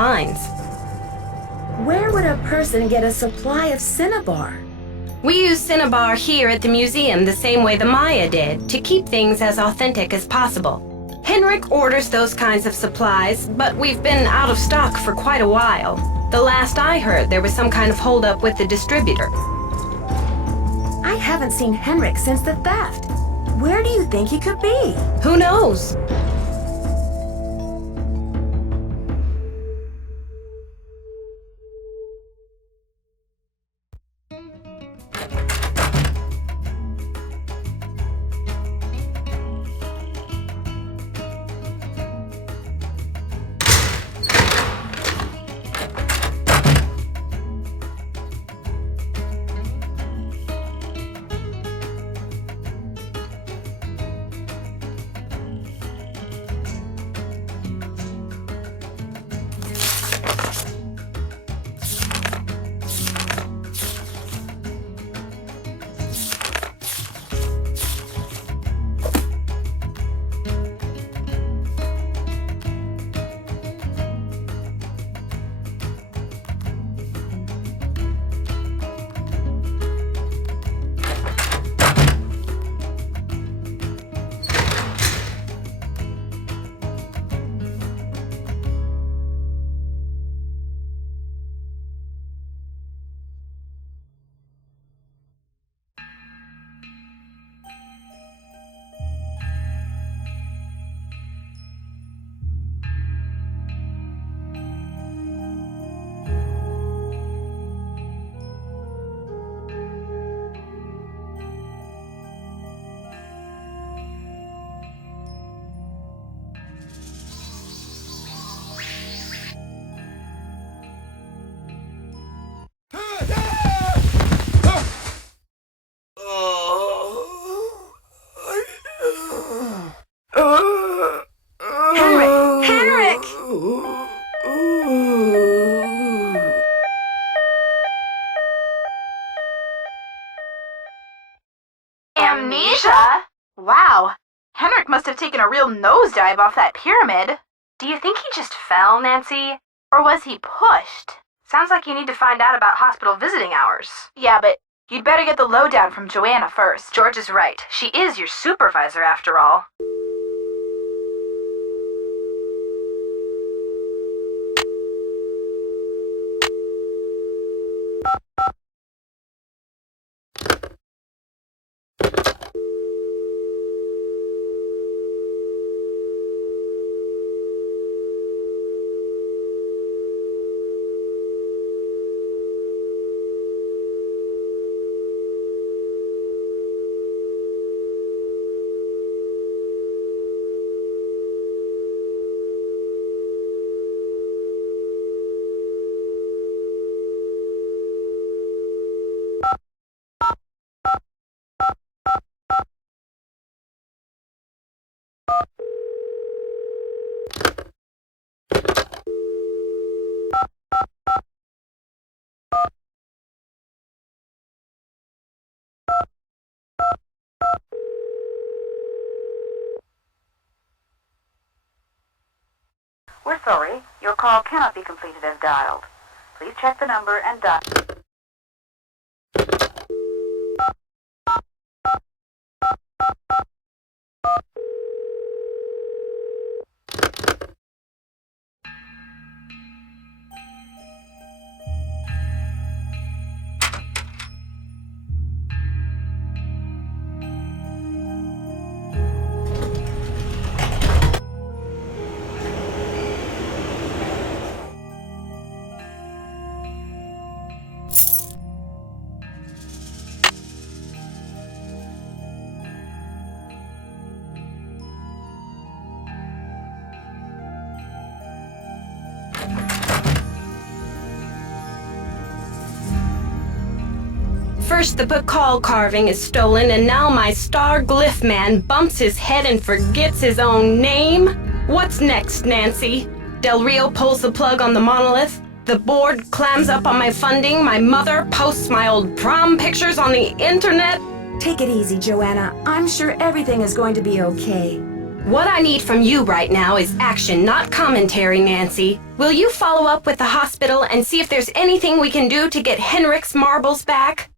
lines. Where would a person get a supply of cinnabar? We use cinnabar here at the museum the same way the Maya did, to keep things as authentic as possible. Henrik orders those kinds of supplies, but we've been out of stock for quite a while. The last I heard, there was some kind of holdup with the distributor. I haven't seen Henrik since the theft. Where do you think he could be? Who knows? Henrik! Amnesia? Wow. Henrik must have taken a real nosedive off that pyramid. Do you think he just fell, Nancy? Or was he pushed? Sounds like you need to find out about hospital visiting hours. Yeah, but you'd better get the lowdown from Joanna first. George is right. She is your supervisor, after all. We're sorry, your call cannot be completed as dialed. Please check the number and dial. First the Pakal carving is stolen, and now my star glyph man bumps his head and forgets his own name? What's next, Nancy? Del Rio pulls the plug on the monolith, the board clams up on my funding, my mother posts my old prom pictures on the internet. Take it easy, Joanna. I'm sure everything is going to be okay. What I need from you right now is action, not commentary, Nancy. Will you follow up with the hospital and see if there's anything we can do to get Henrik's marbles back?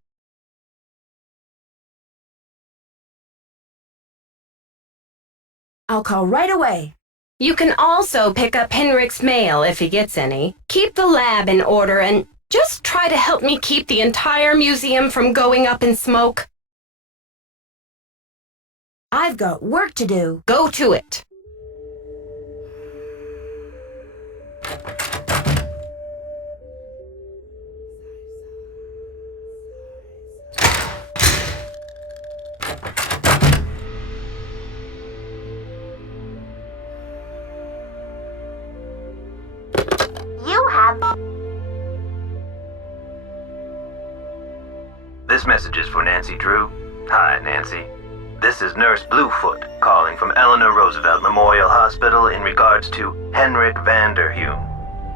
I'll call right away. You can also pick up Henrik's mail if he gets any. Keep the lab in order and just try to help me keep the entire museum from going up in smoke. I've got work to do. Go to it. You have... This message is for Nancy Drew. Hi, Nancy. This is Nurse Bluefoot calling from Eleanor Roosevelt Memorial Hospital in regards to Henrik Vanderheun.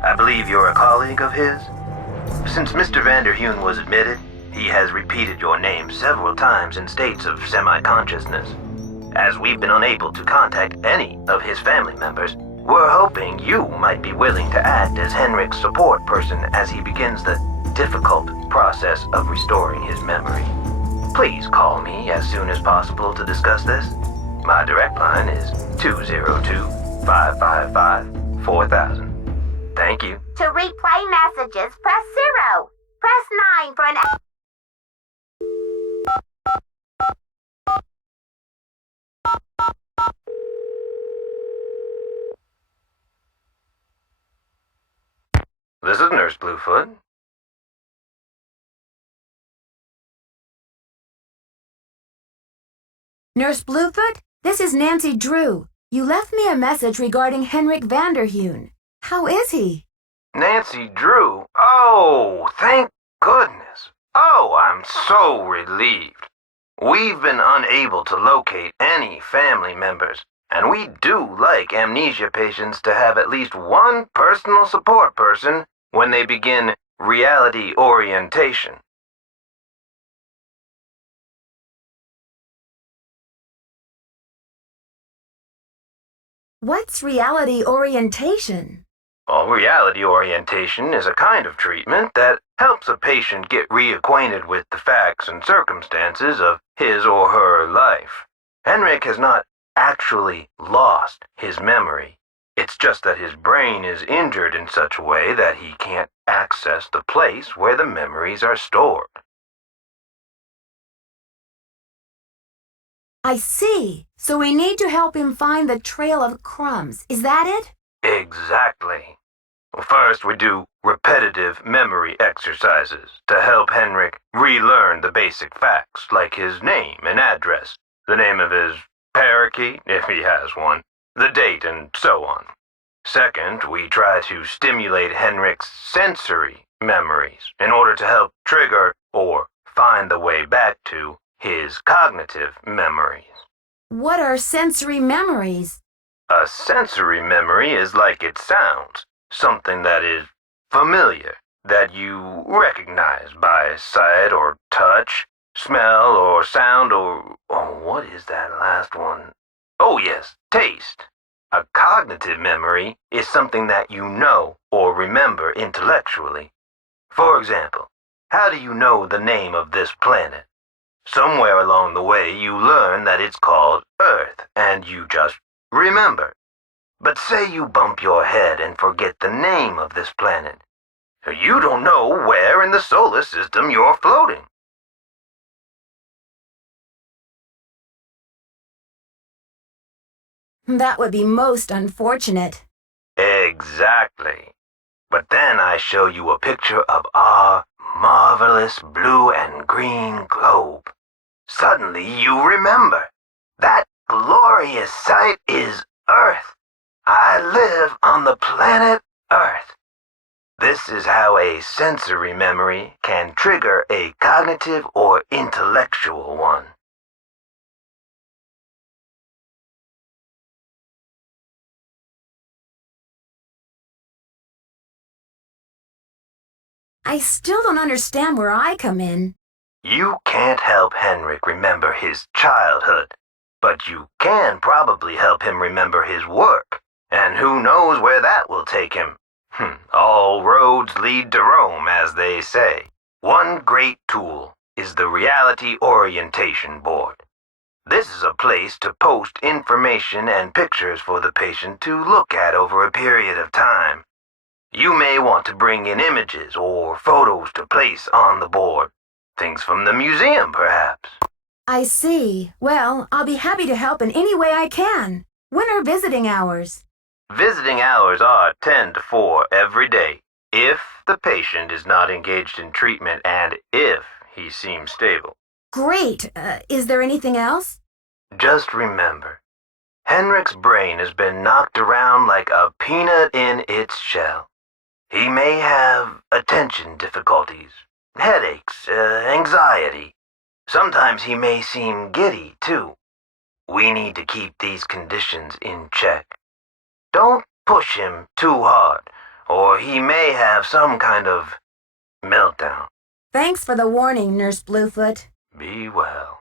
I believe you're a colleague of his? Since Mr. Vanderheun was admitted, he has repeated your name several times in states of semi-consciousness. As we've been unable to contact any of his family members, we're hoping you might be willing to act as Henrik's support person as he begins the difficult process of restoring his memory. Please call me as soon as possible to discuss this. My direct line is 202-555-4000. Thank you. To replay messages, press 0. Press 9 for an... This is Nurse Bluefoot. Nurse Bluefoot, this is Nancy Drew. You left me a message regarding Henrik Vanderheun. How is he? Nancy Drew? Oh, thank goodness. Oh, I'm so relieved. We've been unable to locate any family members, and we do like amnesia patients to have at least one personal support person when they begin reality orientation. What's reality orientation? Well, reality orientation is a kind of treatment that helps a patient get reacquainted with the facts and circumstances of his or her life. Henrik has not actually lost his memory. It's just that his brain is injured in such a way that he can't access the place where the memories are stored. I see. So we need to help him find the trail of crumbs. Is that it? Exactly. First, we do repetitive memory exercises to help Henrik relearn the basic facts like his name and address, the name of his parakeet, if he has one, the date, and so on. Second, we try to stimulate Henrik's sensory memories in order to help trigger or find the way back to his cognitive memories. What are sensory memories? A sensory memory is like it sounds, something that is familiar, that you recognize by sight or touch, smell or sound or... oh, what is that last one? Oh yes, taste. A cognitive memory is something that you know or remember intellectually. For example, how do you know the name of this planet? Somewhere along the way you learn that it's called Earth, and you just remember. But say you bump your head and forget the name of this planet. You don't know where in the solar system you're floating. That would be most unfortunate. Exactly. But then I show you a picture of our marvelous blue and green globe. Suddenly you remember. That glorious sight is Earth. I live on the planet Earth. This is how a sensory memory can trigger a cognitive or intellectual one. I still don't understand where I come in. You can't help Henrik remember his childhood, but you can probably help him remember his work. And who knows where that will take him. All roads lead to Rome, as they say. One great tool is the Reality Orientation Board. This is a place to post information and pictures for the patient to look at over a period of time. You may want to bring in images or photos to place on the board. Things from the museum, perhaps. I see. Well, I'll be happy to help in any way I can. When are visiting hours? Visiting hours are 10 to 4 every day, if the patient is not engaged in treatment and if he seems stable. Great. Is there anything else? Just remember, Henrik's brain has been knocked around like a peanut in its shell. He may have attention difficulties, headaches, anxiety. Sometimes he may seem giddy, too. We need to keep these conditions in check. Don't push him too hard, or he may have some kind of meltdown. Thanks for the warning, Nurse Bluefoot. Be well.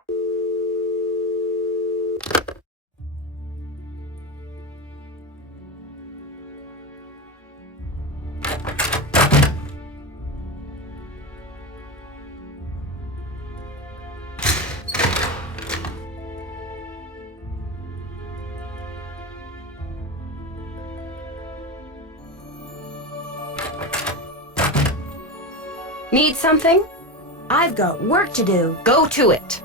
Need something? I've got work to do. Go to it.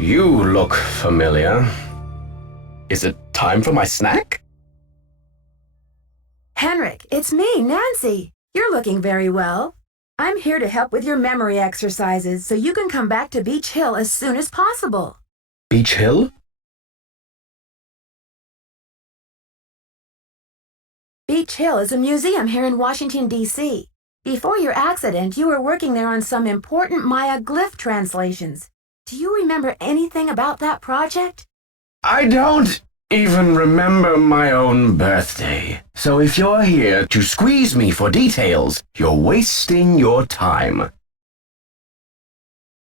You look familiar. Is it time for my snack? Henrik, it's me, Nancy. You're looking very well. I'm here to help with your memory exercises so you can come back to Beach Hill as soon as possible. Beach Hill? Beach Hill is a museum here in Washington, D.C. Before your accident, you were working there on some important Maya glyph translations. Do you remember anything about that project? I don't even remember my own birthday. So if you're here to squeeze me for details, you're wasting your time.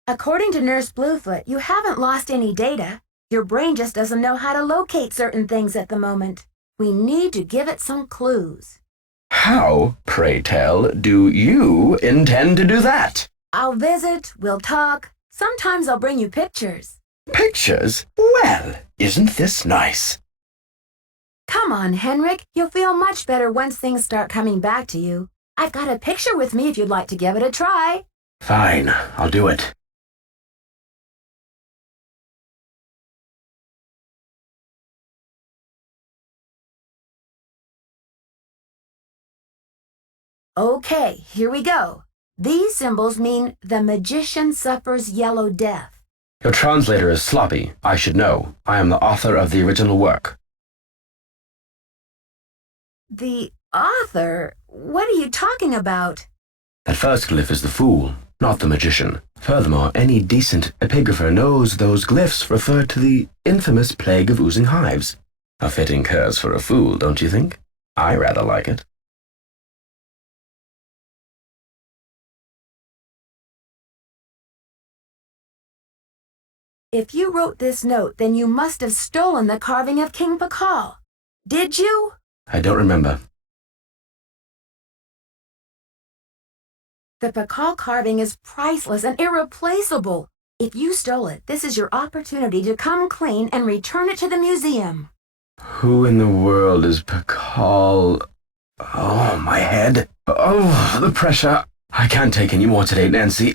According to Nurse Bluefoot, you haven't lost any data. Your brain just doesn't know how to locate certain things at the moment. We need to give it some clues. How, pray tell, do you intend to do that? I'll visit, we'll talk. Sometimes I'll bring you pictures. Pictures? Well, isn't this nice? Come on, Henrik. You'll feel much better once things start coming back to you. I've got a picture with me if you'd like to give it a try. Fine, I'll do it. Okay, here we go. These symbols mean the magician suffers yellow death. Your translator is sloppy. I should know. I am the author of the original work. The author? What are you talking about? That first glyph is the fool, not the magician. Furthermore, any decent epigrapher knows those glyphs refer to the infamous plague of oozing hives. A fitting curse for a fool, don't you think? I rather like it. If you wrote this note, then you must have stolen the carving of King Pakal. Did you? I don't remember. The Pakal carving is priceless and irreplaceable. If you stole it, this is your opportunity to come clean and return it to the museum. Who in the world is Pakal? Oh, my head. Oh, the pressure. I can't take any more today, Nancy.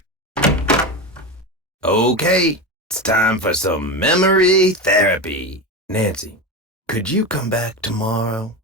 Okay, it's time for some memory therapy. Nancy, could you come back tomorrow?